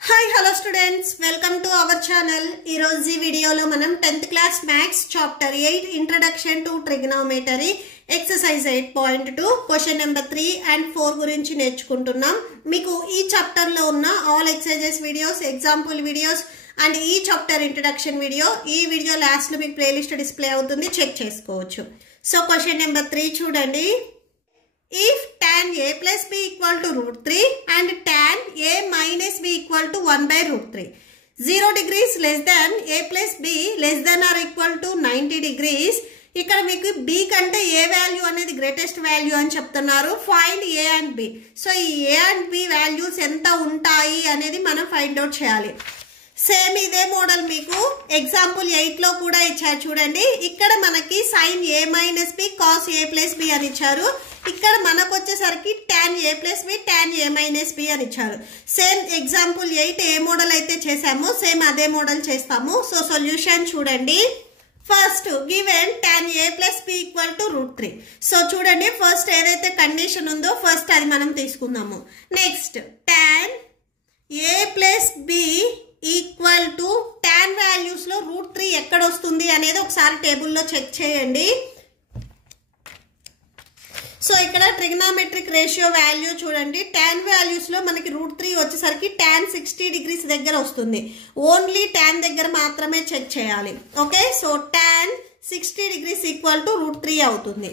Hi, hello students. Welcome to our channel. ఈ రోజు వీడియోలో మనం 10th class maths chapter 8 introduction to trigonometry exercise 8.2 question number 3 and 4 గురించి నేర్చుకుంటున్నాం. మీకు ఈ చాప్టర్ లో ఉన్న all exercises videos, example videos and ఈ చాప్టర్ introduction video ఈ వీడియో లాస్ట్ లో మీకు ప్లేలిస్ట్ డిస్ప్లే అవుతుంది, చెక్ చేసుకోవచ్చు. సో question number 3 చూడండి. If tan a plus b equal to root 3 and tan a minus b equal to 1 by root 3, 0 degrees less than a plus b less than or equal to 90 degrees. ఇక్కడ మీకు b కంటే a value అనేది greatest value అని చెప్తున్నారు. Find a and b. So ఈ a and b values ఎంత ఉంటాయి అనేది మనం ఫైండ్ అవుట్ చేయాలి. సేమ్ ఇదే మోడల్ మీకు ఎగ్జాంపుల్ 8 లో కూడా ఇచ్చారు చూడండి. ఇక్కడ మనకి sin a minus b cos a plus b అని ఇచ్చారు. ఇక్కడ మనకు వచ్చేసరికి tan a plus b tan a minus b అని ఇచ్చారు. సేమ్ ఎగ్జాంపుల్ 8 ఏ మోడల్ అయితే చేసామో సేమ్ అదే మోడల్ చేస్తాము. సో సొల్యూషన్ చూడండి. First given tan a plus b equal to root 3. So చూడండి, ఫస్ట్ ఏదైతే కండిషన్ ఉందో ఫస్ట్ అది మనం తీసుకుందాము. Next tan a plus b equal to tan values లో రూట్ 3 ఎక్కడ వస్తుంది అనేది ఒకసారి టేబుల్లో చెక్ చేయండి. సో ఇక్కడ ట్రిగ్నామెట్రిక్ రేషియో వాల్యూ చూడండి. tan వాల్యూస్ లో మనకి రూట్ 3 వచ్చేసరికి tan 60 డిగ్రీస్ దగ్గర వస్తుంది. ఓన్లీ tan దగ్గర మాత్రమే చెక్ చేయాలి. Okay, so tan 60 degrees equal to root 3 అవుతుంది.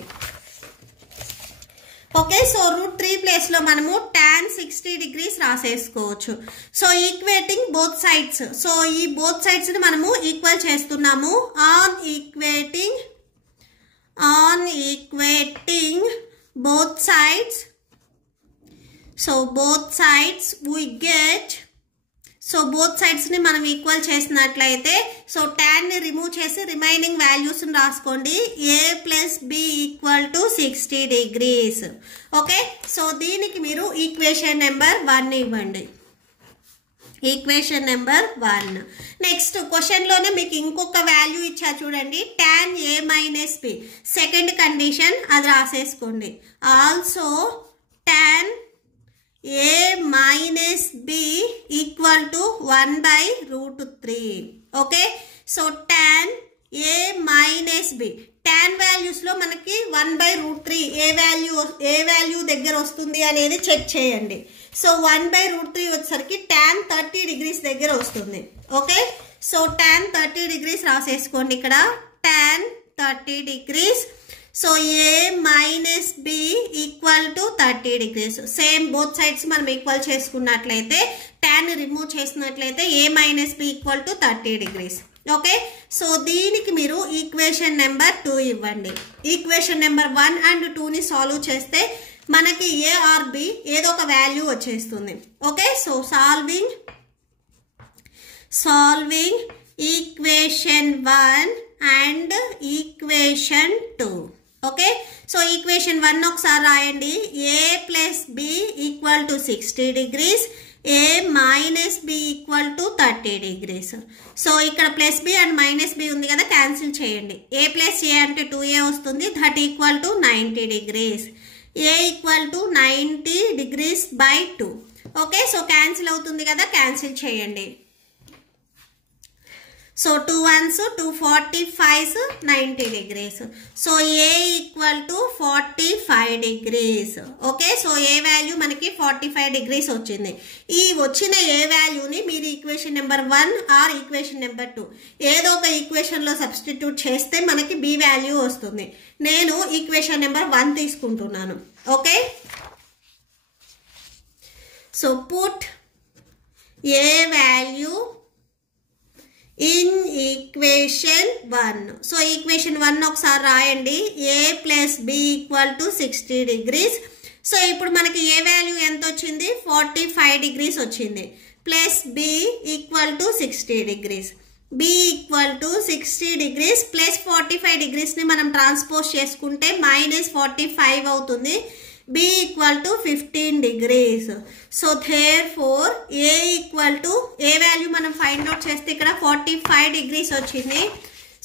ఓకే, సో రూట్ 3 ప్లేస్ లో మనము tan 60 డిగ్రీస్ రాసేసుకోవచ్చు. So equating both sides. So ఈ బోత్ సైడ్స్ ని మనము ఈక్వల్ చేస్తున్నాము. On equating both sides. So both sides we get, so both sides ని మనం ఈక్వల్ చేసినట్లయితే సో tan ని రిమూవ్ చేసి రిమైనింగ్ వాల్యూస్ ని రాసుకోండి. a plus b equal to 60 degrees. Okay, so దీనికి మీరు ఈక్వేషన్ నెంబర్ 1 ఇవ్వండి. Equation number 1. నెక్స్ట్ క్వశ్చన్ లోనే మీకు ఇంకొక వాల్యూ ఇచ్చా చూడండి, tan a minus b. Second condition అది రాసేసుకోండి. Also tan a minus b equal to 1 by root 3. Okay, so tan a minus b tan values లో మనకి 1 బై రూట్ 3 ఏ వాల్యూ దగ్గర వస్తుంది అనేది చెక్ చేయండి. సో 1 బై రూట్ 3 వచ్చేసరికి tan 30 degrees దగ్గర వస్తుంది. ఓకే, సో tan 30 డిగ్రీస్ రాసేసుకోండి ఇక్కడ. tan 30 degrees. So a minus b equal to 30 degrees. Same both sides మనం ఈక్వల్ చేసుకున్నట్లయితే tan రిమూవ్ చేసినట్లయితే a minus b equal to 30 degrees. Okay, so దీనికి మీరు equation number 2 ఇవ్వండి. Equation number 1 and 2 ని solve చేస్తే మనకి ఏ ఆర్ బి ఏదో ఒక వాల్యూ వచ్చేస్తుంది. Okay, so solving equation 1 and equation 2. Okay, so equation 1 ఒకసారి రాయండి. a plus b equal to 60 degrees, a minus b equal to 30 degrees. So ఇక్కడ plus b and minus b ఉంది కదా, క్యాన్సిల్ చేయండి. a plus a అంటే 2a వస్తుంది, that equal to 90 degrees. a equal to 90 degrees by 2. Okay, so cancel అవుతుంది కదా, cancel చేయండి. So 2 1s 2 45s 90 degrees. So a equal to 45 degrees. Okay, so A value మనకి 45 degrees వచ్చింది. ఈ వచ్చిన A వాల్యూని మీరు equation number 1 or equation number 2 ఏదో ఒక ఈక్వేషన్ లో సబ్స్టిట్యూట్ చేస్తే మనకి b వాల్యూ వస్తుంది. నేను ఈక్వేషన్ నెంబర్ 1 తీసుకుంటున్నాను. Okay, so put a value in equation 1. So equation 1 ఒకసారి రాయండి. a plus b equal to 60 degrees. So ఇప్పుడు మనకి ఏ వాల్యూ ఎంత వచ్చింది, 45 డిగ్రీస్ వచ్చింది. Plus b equal to 60 degrees. b equal to 60 degrees plus 45 degrees ని మనం ట్రాన్స్పోజ్ చేసుకుంటే మైనస్ 45 అవుతుంది. b equal to 15 degrees. So therefore a equal to A value మనం ఫైండ్ అవుట్ చేస్తే ఇక్కడ 45 డిగ్రీస్ వచ్చింది.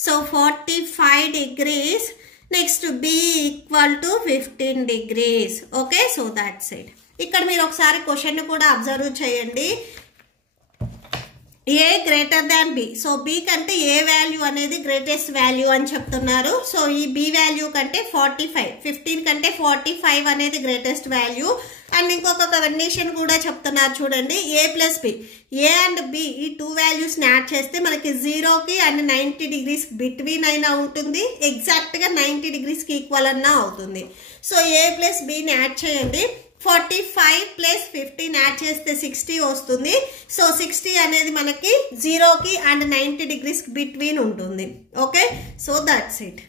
So 45 degrees. Next b equal to 15 degrees. Okay, so that's it. ఇక్కడ మీరు ఒకసారి క్వశ్చన్ కూడా అబ్జర్వ్ చేయండి. A greater than B. So B కంటే ఏ వాల్యూ అనేది గ్రేటెస్ట్ వాల్యూ అని చెప్తున్నారు. సో ఈ బి వాల్యూ కంటే 45, 15 కంటే 45 అనేది గ్రేటెస్ట్ వాల్యూ. అండ్ ఇంకొక కండిషన్ కూడా చెప్తున్నారు చూడండి, A plus B, A and B ఈ 2 వాల్యూస్ని యాడ్ చేస్తే మనకి 0కి అండ్ 90 degrees బిట్వీన్ అయినా ఉంటుంది, ఎగ్జాక్ట్గా 90 degreesకి ఈక్వల్ అన్నా అవుతుంది. సో ఏ ప్లస్ బిని యాడ్ చేయండి, 45 ప్లస్ 15 యాడ్ చేస్తే 60 వస్తుంది. సో 60 అనేది మనకి 0కి అండ్ 90 degrees బిట్వీన్ ఉంటుంది. Okay, so that's it.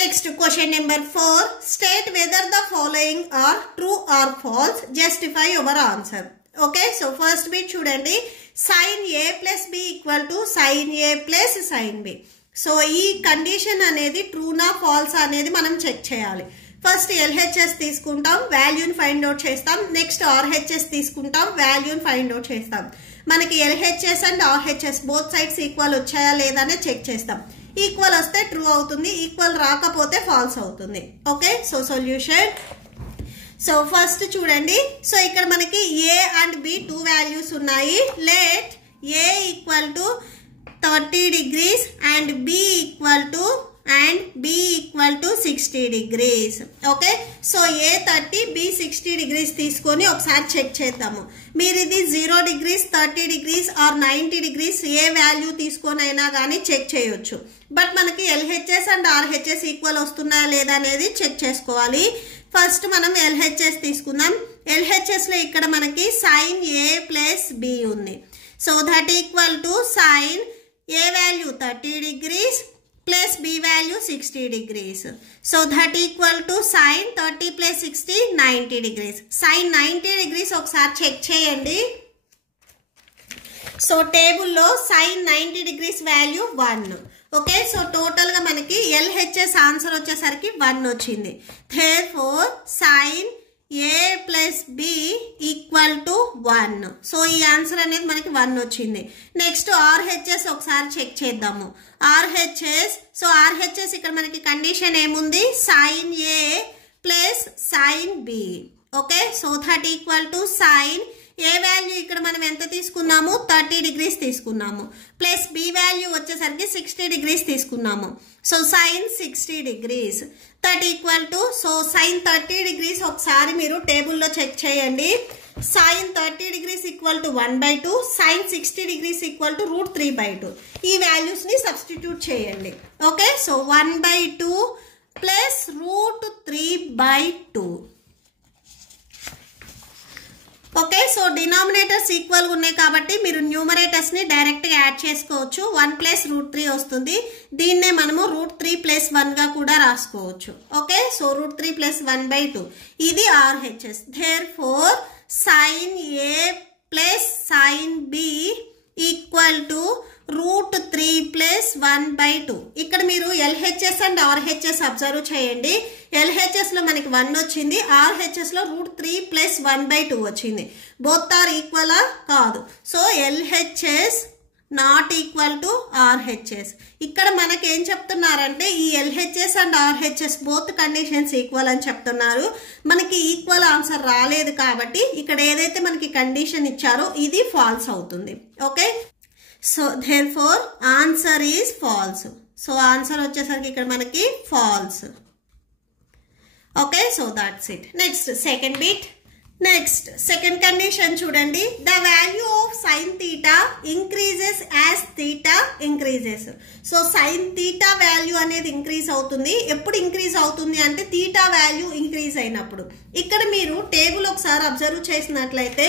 Next question number 4, state whether the following are true or false, justify your answer. Okay, so first bit చూడండి, sine A plus B equal to sine A plus sine B. So ఈ condition అనేది ట్రూనా falls అనేది మనం check చేయాలి. First LHS తీసుకుంటాం, వాల్యూని find out చేస్తాం. నెక్స్ట్ RHS తీసుకుంటాం, వాల్యూని ఫైండ్ అవుట్ చేస్తాం. మనకి LHS and RHS both sides equal వచ్చాయా లేదా అనేది చెక్ చేస్తాం. ఈక్వల్ వస్తే ట్రూ అవుతుంది, ఈక్వల్ రాకపోతే ఫాల్స్ అవుతుంది. Okay, so solution. So first చూడండి, సో ఇక్కడ మనకి ఏ అండ్ బి 2 వాల్యూస్ ఉన్నాయి. Let A equal to 30 degrees and B equal to and B equal to 60 degrees. Okay, so A 30 B 60 degrees తీసుకొని ఒకసారి check చేద్దాము. మీరు ఇది 0 degrees 30 degrees or 90 degrees A value తీసుకొని అయినా కానీ చెక్ చేయొచ్చు. బట్ మనకి LHS అండ్ RHS ఈక్వల్ వస్తున్నాయా లేదా అనేది చెక్ చేసుకోవాలి. ఫస్ట్ మనం LHS తీసుకుందాం. LHSలో ఇక్కడ మనకి సైన్ ఏ ప్లస్ బి ఉంది. So that equal to sine A value 30 degrees plus b value 60 degrees. So that equal to sin 30 plus 60 90 degrees. Sin 90 degrees ఒకసారి చెక్ చేయండి. సో టేబుల్లో sin 90 degrees value 1. Okay, so టోటల్గా మనకి LHS answer వచ్చేసరికి 1 వచ్చింది. Therefore sin A plus B equal to 1. So ఈ answer అనేది మనకి 1 వచ్చింది. నెక్స్ట్ RHS ఒకసారి చెక్ చేద్దాము. RHS, సో RHS ఇక్కడ మనకి కండిషన్ ఏముంది, sine A plus sine B. Okay, so that equal to sine A value ఇక్కడ మనం ఎంత తీసుకున్నాము, 30 degrees తీసుకున్నాము, ప్లస్ బి వాల్యూ వచ్చేసరికి 60 degrees తీసుకున్నాము. So sine 60 degrees that equal to, so sine 30 degrees ఒకసారి మీరు టేబుల్లో చెక్ చేయండి. Sine 30 degrees equal to 1/2, sine 60 degrees equal to √3/2. ఈ వాల్యూస్ని సబ్స్టిట్యూట్ చేయండి. Okay, so 1/2 plus √3/2. Okay, so denominators ఈక్వల్గా ఉన్నాయి కాబట్టి మీరు న్యూమరేటర్స్ని డైరెక్ట్గా యాడ్ చేసుకోవచ్చు. 1 ప్లస్ √3 వస్తుంది. దీన్నే మనము √3 + 1గా కూడా రాసుకోవచ్చు. ఓకే, సో √3 + 1/2 ఇది RHS. Therefore sin A plus sin B equal to √3 + 1/2. ఇక్కడ మీరు LHS అండ్ RHS అబ్జర్వ్ చేయండి. LHSలో మనకి 1 వచ్చింది, RHSలో √3 + 1/2 వచ్చింది. బోత్ ఆర్ ఈక్వలా కాదు. So LHS not equal to RHS. ఇక్కడ మనకి ఏం చెప్తున్నారంటే ఈ LHS and RHS both conditions equal అని చెప్తున్నారు. మనకి ఈక్వల్ ఆన్సర్ రాలేదు కాబట్టి ఇక్కడ ఏదైతే మనకి కండిషన్ ఇచ్చారో ఇది ఫాల్స్ అవుతుంది. Okay, so therefore answer is false. So answer వచ్చేసరికి ఇక్కడ మనకి false. Okay, so that's it. Next second bit. Next second condition చూడండి, the value of sine theta increases as theta increases. So sine theta value అనేది increase అవుతుంది. ఎప్పుడు increase అవుతుంది అంటే theta value increase అయినప్పుడు. ఇక్కడ మీరు టేబుల్ ఒకసారి అబ్జర్వ్ చేసినట్లయితే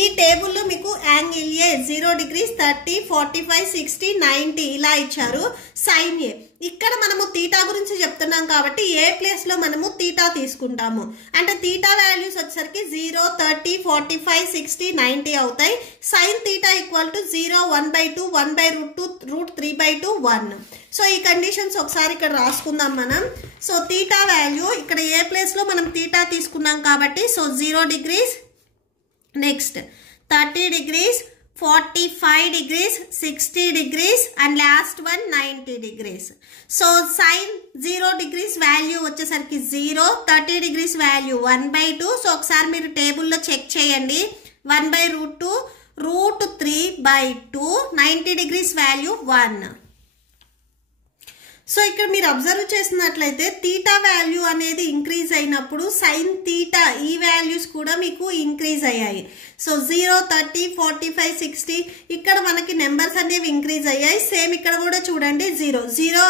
ఈ టేబుల్లో మీకు యాంగిల్ ఏ 0 degrees 30 45 60 90 ఇలా ఇచ్చారు. సైన్ ఏ ఇక్కడ మనము థీటా గురించి చెప్తున్నాం కాబట్టి ఏ ప్లేస్లో మనము థీటా తీసుకుంటాము. అంటే థీటా వాల్యూస్ వచ్చేసరికి 0 30 45 60 90 అవుతాయి. సైన్ థీటా ఈక్వల్ టు 0 1/2 1/2 √3/2 1. సో ఈ కండిషన్స్ ఒకసారి ఇక్కడ రాసుకుందాం మనం. సో థీటా వాల్యూ ఇక్కడ ఏ ప్లేస్లో మనం థీటా తీసుకున్నాం కాబట్టి so 0 degrees, next 30 degrees 45 degrees 60 degrees and last one 90 degrees. So sine 0 degrees value వచ్చేసరికి 0, 30 degrees వాల్యూ 1/2. సో ఒకసారి మీరు టేబుల్లో చెక్ చేయండి. 1/√2 √3/2 3/2, 90 degrees వాల్యూ 1. సో ఇక్కడ మీరు అబ్జర్వ్ చేసినట్లయితే తీటా వాల్యూ అనేది ఇంక్రీజ్ అయినప్పుడు సైన్ తీటా ఈ వాల్యూస్ కూడా మీకు ఇంక్రీజ్ అయ్యాయి. సో 0, 30, 45, 60 ఇక్కడ మనకి నెంబర్స్ అనేవి ఇంక్రీజ్ అయ్యాయి. సేమ్ ఇక్కడ కూడా చూడండి 0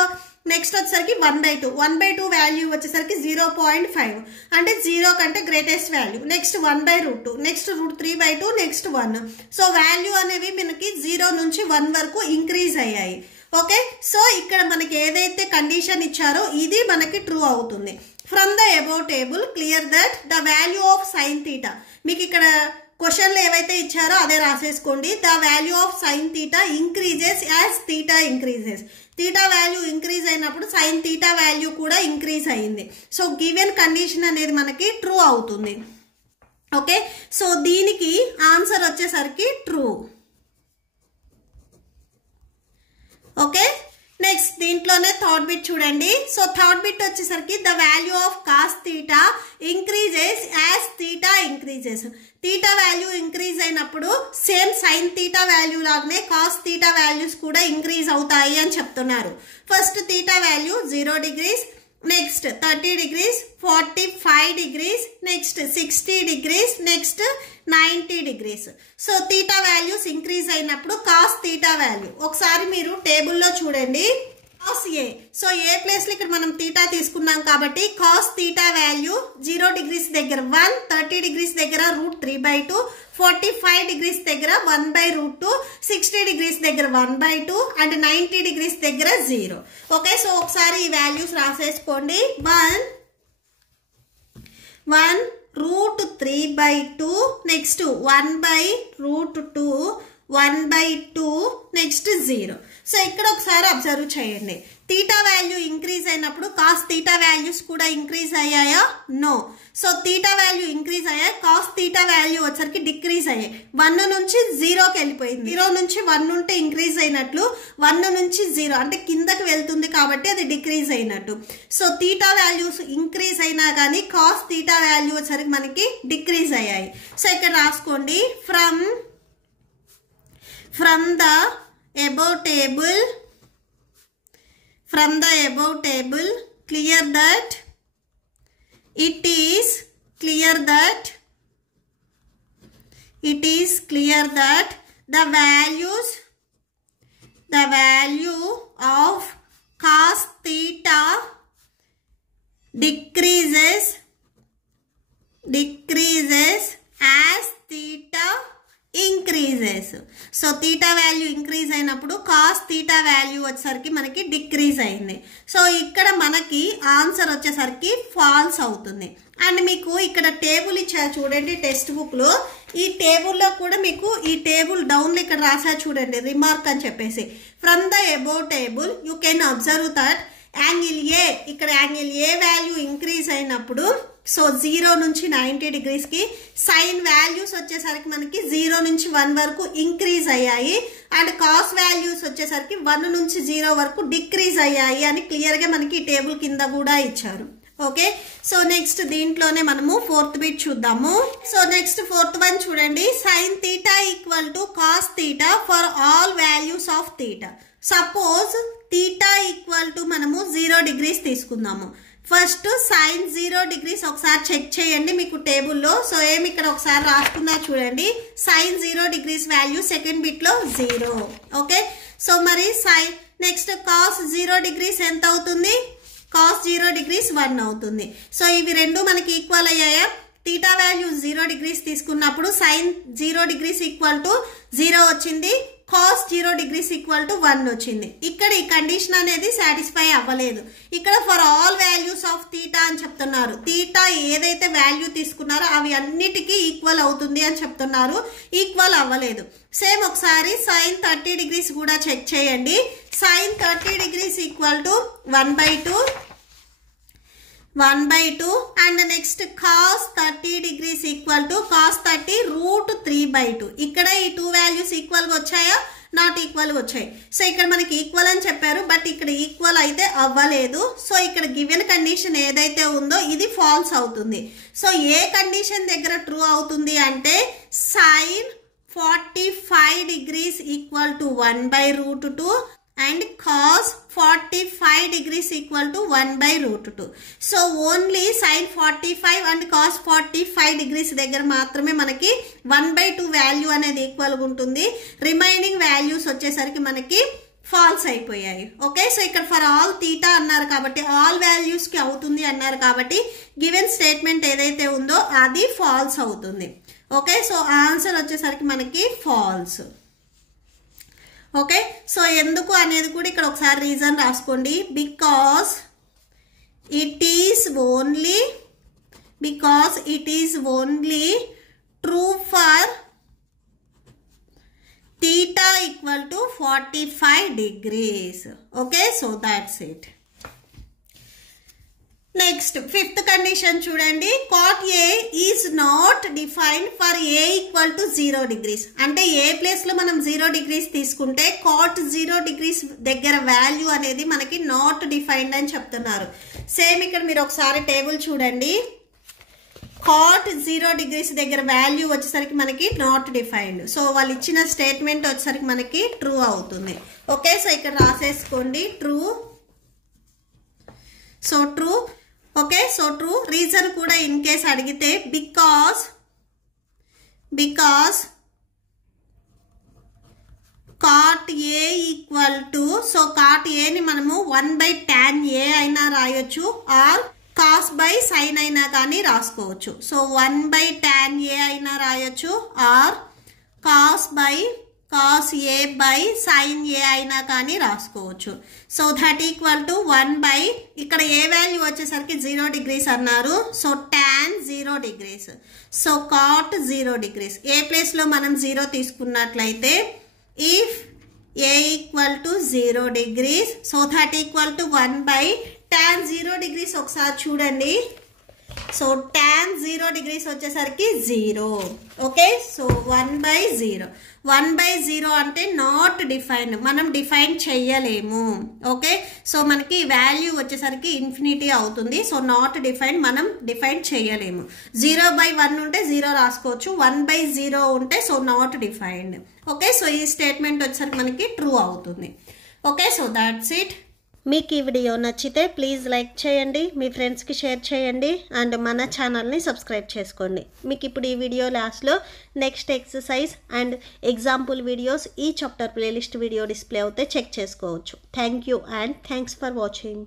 నెక్స్ట్ వచ్చేసరికి 1/2 వాల్యూ వచ్చేసరికి 0.5 అంటే 0 కంటే greatest value. Next 1/√2, next √3/2, next 1. So value అనేవి మనకి 0 నుంచి 1 వరకు ఇంక్రీజ్ అయ్యాయి. ఓకే, సో ఇక్కడ మనకి ఏదైతే కండిషన్ ఇచ్చారో ఇది మనకి ట్రూ అవుతుంది. From the above table clear that the value of sine theta, మీకు ఇక్కడ క్వశ్చన్లు ఏవైతే ఇచ్చారో అదే రాసేసుకోండి. The value of sine theta increases as theta increases. Theta value increase అయినప్పుడు సైన్ తీటా వాల్యూ కూడా ఇంక్రీజ్ అయ్యింది. సో గివెన్ కండిషన్ అనేది మనకి ట్రూ అవుతుంది. ఓకే, సో దీనికి ఆన్సర్ వచ్చేసరికి ట్రూ. ఓకే, నెక్స్ట్ దీంట్లోనే థర్డ్ బిట్ చూడండి. సో థర్డ్ బిట్ వచ్చేసరికి the value of cos theta increases as theta increases. Theta value increase అయినప్పుడు సేమ్ సైన్ తీటా వాల్యూ లాగానే కాస్ తీటా వాల్యూస్ కూడా increase అవుతాయి అని చెప్తున్నారు. First theta value 0 degrees, next 30 degrees, 45 degrees, next 60 degrees, next 90 degrees. So theta values increase అయినప్పుడు cos theta value ఒకసారి మీరు టేబుల్లో చూడండి. కాస్ ఏ, సో ఏ ప్లేస్లో ఇక్కడ మనం తీటా తీసుకున్నాం కాబట్టి కాస్ తీటా వాల్యూ 0 degrees దగ్గర 1, 30 degrees దగ్గర √3/2, 45 degrees దగ్గర 1/√2, 60 degrees దగ్గర 1/2 అండ్ 90 degrees దగ్గర 0. ఓకే, సో ఒకసారి ఈ వాల్యూస్ రాసేసుకోండి. 1 √3/2, నెక్స్ట్ 1/√2, 1/2, నెక్స్ట్ 0. సో ఇక్కడ ఒకసారి అబ్జర్వ్ చేయండి. తీటా వాల్యూ ఇంక్రీజ్ అయినప్పుడు కాస్ తీటా వాల్యూస్ కూడా ఇంక్రీజ్ అయ్యాయా? No. So theta value increase అయ్యాయి, కాస్ తీటా వాల్యూ వచ్చరికి డిక్రీజ్ అయ్యాయి. 1 నుంచి 0కి వెళ్ళిపోయింది. 0 నుంచి 1 ఉంటే ఇంక్రీజ్ అయినట్లు, 1 నుంచి 0 అంటే కిందకి వెళ్తుంది కాబట్టి అది డిక్రీజ్ అయినట్టు. సో తీటా వాల్యూస్ ఇంక్రీజ్ అయినా కానీ కాస్ తీటా వాల్యూ వచ్చరికి మనకి డిక్రీజ్ అయ్యాయి. సో ఇక్కడ రాసుకోండి. From the above table clear that it is clear that the value of cos theta decreases as theta increases. So theta value increase అయినప్పుడు cos theta value వచ్చేసరికి మనకి decrease అయింది. So ఇక్కడ మనకి ఆన్సర్ వచ్చేసరికి ఫాల్స్ అవుతుంది. అండ్ మీకు ఇక్కడ టేబుల్ ఇచ్చారు చూడండి టెక్స్ట్ బుక్లో. ఈ టేబుల్లో కూడా మీకు ఈ టేబుల్ డౌన్లో ఇక్కడ రాశారు చూడండి రిమార్క్ అని చెప్పేసి. From the above table you can observe that angle A, ఇక్కడ యాంగిల్ ఏ వాల్యూ ఇంక్రీజ్ అయినప్పుడు సో 0 నుంచి 90 degreesకి సైన్ వాల్యూస్ వచ్చేసరికి మనకి 0 నుంచి 1 వరకు ఇంక్రీజ్ అయ్యాయి. అండ్ కాస్ వాల్యూస్ వచ్చేసరికి 1 నుంచి 0 వరకు డిక్రీజ్ అయ్యాయి అని క్లియర్గా మనకి ఈ టేబుల్ కింద కూడా ఇచ్చారు. ఓకే, సో నెక్స్ట్ దీంట్లోనే మనము ఫోర్త్ బిట్ చూద్దాము. సో నెక్స్ట్ ఫోర్త్ వన్ చూడండి. Sine theta equal to cos theta for all values of theta. Suppose theta equal to మనము 0 degrees తీసుకుందాము. ఫస్ట్ సైన్ 0 degrees ఒకసారి చెక్ చేయండి మీకు టేబుల్లో. సో ఏమి ఇక్కడ ఒకసారి రాసుకున్నా చూడండి. సైన్ 0 degrees వాల్యూ సెకండ్ బిట్లో 0. ఓకే, సో మరి సైన్ నెక్స్ట్ కాస్ 0 degrees ఎంత అవుతుంది? కాస్ 0 degrees 1 అవుతుంది. సో ఇవి రెండు మనకి ఈక్వల్ అయ్యాయా? తీటా వాల్యూ 0 degrees తీసుకున్నప్పుడు సైన్ 0 degrees ఈక్వల్ టు 0 వచ్చింది, కాస్ 0 degrees ఈక్వల్ టు 1 వచ్చింది. ఇక్కడ ఈ కండిషన్ అనేది సాటిస్ఫై అవ్వలేదు. ఇక్కడ for all values of theta అని చెప్తున్నారు. తీటా ఏదైతే వాల్యూ తీసుకున్నారో అవి అన్నిటికీ ఈక్వల్ అవుతుంది అని చెప్తున్నారు. ఈక్వల్ అవ్వలేదు. సేమ్ ఒకసారి సైన్ 30 degrees కూడా చెక్ చేయండి. Sine 30 degrees equal to 1/2 and next cos 30 degrees equal to cos 30 √3/2. ఇక్కడ ఈ 2 వాల్యూస్ ఈక్వల్ గా వచ్చాయా? నాట్ ఈక్వల్ గా వచ్చాయి. సో ఇక్కడ మనకి ఈక్వల్ అని చెప్పారు, బట్ ఇక్కడ ఈక్వల్ అయితే అవ్వలేదు. సో ఇక్కడ గివెన్ కండిషన్ ఏదైతే ఉందో ఇది ఫాల్స్ అవుతుంది. సో ఏ కండిషన్ దగ్గర ట్రూ అవుతుంది అంటే sign 45 degrees equal to 1 by root 2 and cos 45 degrees equal to 1 by root 2. So only sin 45 and cos 45 degrees దగ్గర మాత్రమే మనకి 1 by 2 వాల్యూ అనేది ఈక్వల్ గా ఉంటుంది. రిమైనింగ్ వాల్యూస్ వచ్చేసరికి మనకి ఫాల్స్ అయిపోయాయి. ఓకే, సో ఇక్కడ ఫర్ ఆల్ థీటా అన్నారు కాబట్టి ఆల్ వాల్యూస్ కి అవుతుంది అన్నారు కాబట్టి గివెన్ స్టేట్మెంట్ ఏదైతే ఉందో అది ఫాల్స్ అవుతుంది. ఓకే, సో ఆన్సర్ వచ్చేసరికి మనకి ఫాల్స్. ఓకే, సో ఎందుకు అనేది కూడా ఇక్కడ ఒకసారి రీజన్ రాసుకోండి. Because it is only true for theta equal to 45 degrees. Okay, so that's it. Next, fifth condition చూడండి. cot A is not defined for A equal to 0 degrees. అంటే ఏ place లో మనం 0 degrees తీసుకుంటే cot 0 degrees దగ్గర value అనేది మనకి not defined అని చెప్తున్నారు. సేమ్ ఇక్కడ మీరు ఒకసారి టేబుల్ చూడండి. cot 0 degrees దగ్గర వాల్యూ వచ్చేసరికి మనకి నాట్ డిఫైన్డ్. సో వాళ్ళు ఇచ్చిన స్టేట్మెంట్ వచ్చేసరికి మనకి ట్రూ అవుతుంది. ఓకే, సో ఇక్కడ రాసేసుకోండి true. So true. Okay, so true. Reason కూడా ఇన్ కేస్ అడిగితే because cot A equal to, so cot A ని మనము 1 by tan A అయినా రాయొచ్చు ఆర్ cos by sin అయినా కానీ రాసుకోవచ్చు. సో 1 by tan A అయినా రాయొచ్చు or cos A by sin A అయినా కానీ రాసుకోవచ్చు. So that equal to 1 by, ఇక్కడ ఏ వాల్యూ వచ్చేసరికి 0 degrees అన్నారు. సో tan 0 degrees. So cot 0 degrees. A ప్లేస్లో మనం 0 తీసుకున్నట్లయితే ఇఫ్ A ఈక్వల్ టు 0 degrees, so that equal to 1 by tan 0 degrees ఒకసారి చూడండి. సో tan 0 degrees వచ్చేసరికి 0. Okay, so 1 by 0. 1 by 0 అంటే నాట్ డిఫైన్డ్, మనం డిఫైన్ చెయ్యలేము. ఓకే, సో మనకి వాల్యూ వచ్చేసరికి ఇన్ఫినిటీ అవుతుంది. సో నాట్ డిఫైన్డ్, మనం డిఫైన్ చెయ్యలేము. 0 by 1 ఉంటే 0 రాసుకోవచ్చు, 1 by 0 ఉంటే so not defined. Okay, so ఈ స్టేట్మెంట్ వచ్చేసరికి మనకి ట్రూ అవుతుంది. Okay, so that's it. మీకు ఈ వీడియో నచ్చితే ప్లీజ్ లైక్ చేయండి, మీ ఫ్రెండ్స్కి షేర్ చేయండి అండ్ మన ఛానల్ని సబ్స్క్రైబ్ చేసుకోండి. మీకు ఇప్పుడు ఈ వీడియో లాస్ట్లో next exercise and example videos ఈ చాప్టర్ ప్లేలిస్ట్ వీడియో డిస్ప్లే అవుతే చెక్ చేసుకోవచ్చు. Thank you and thanks for watching.